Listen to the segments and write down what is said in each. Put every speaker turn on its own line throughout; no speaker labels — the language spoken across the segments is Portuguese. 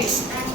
Devi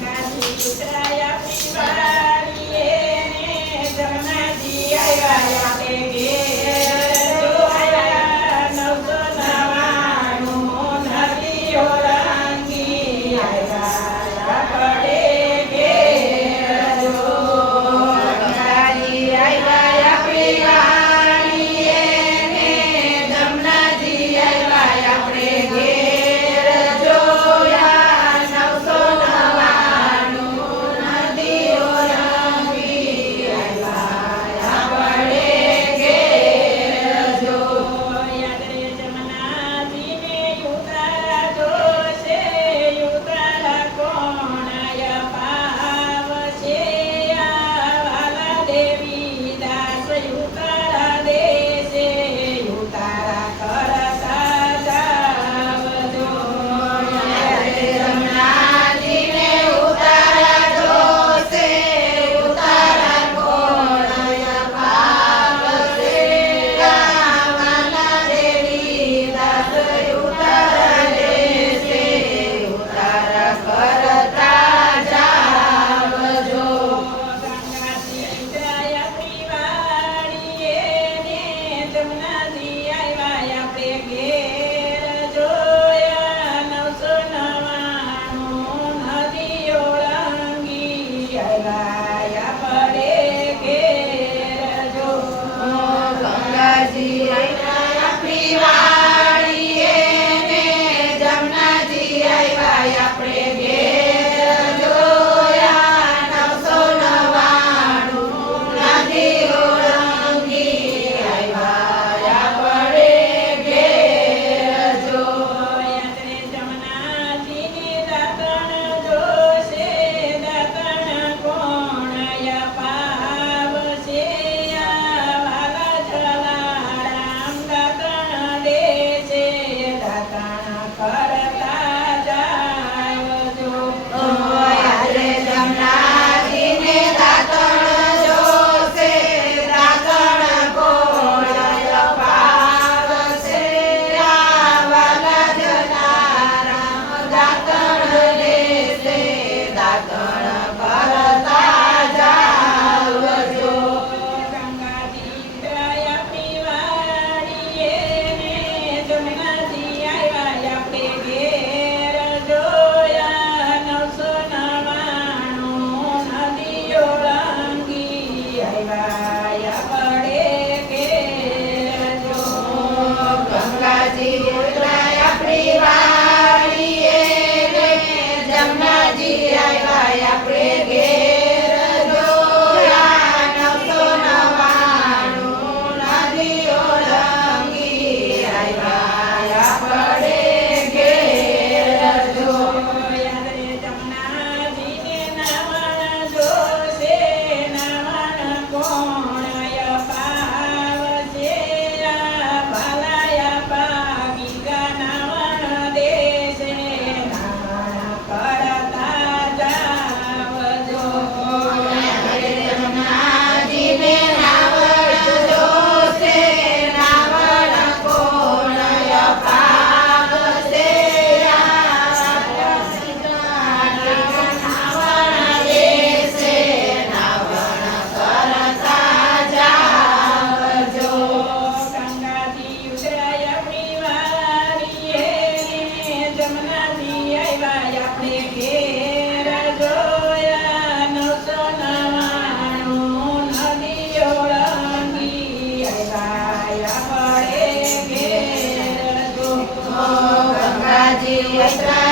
nuestra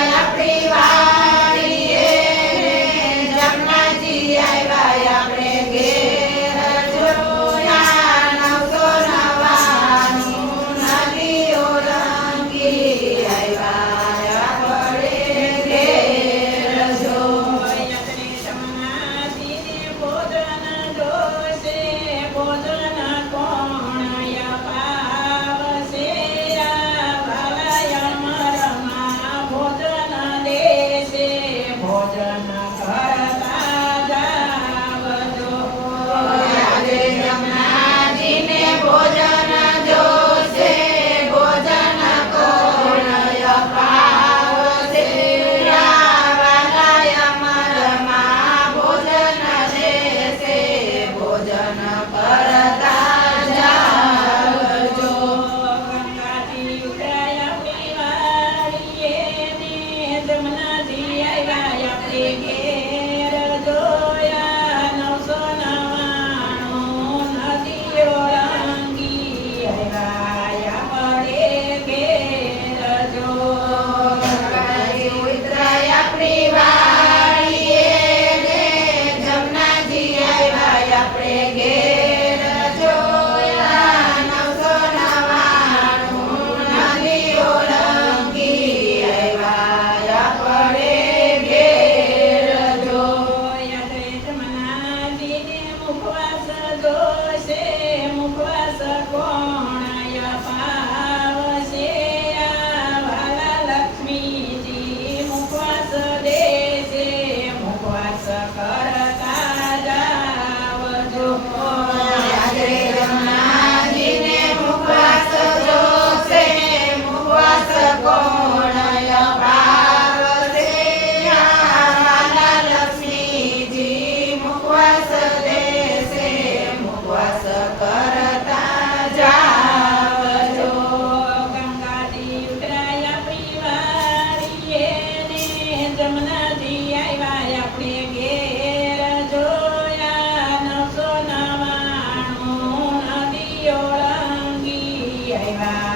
para Bye.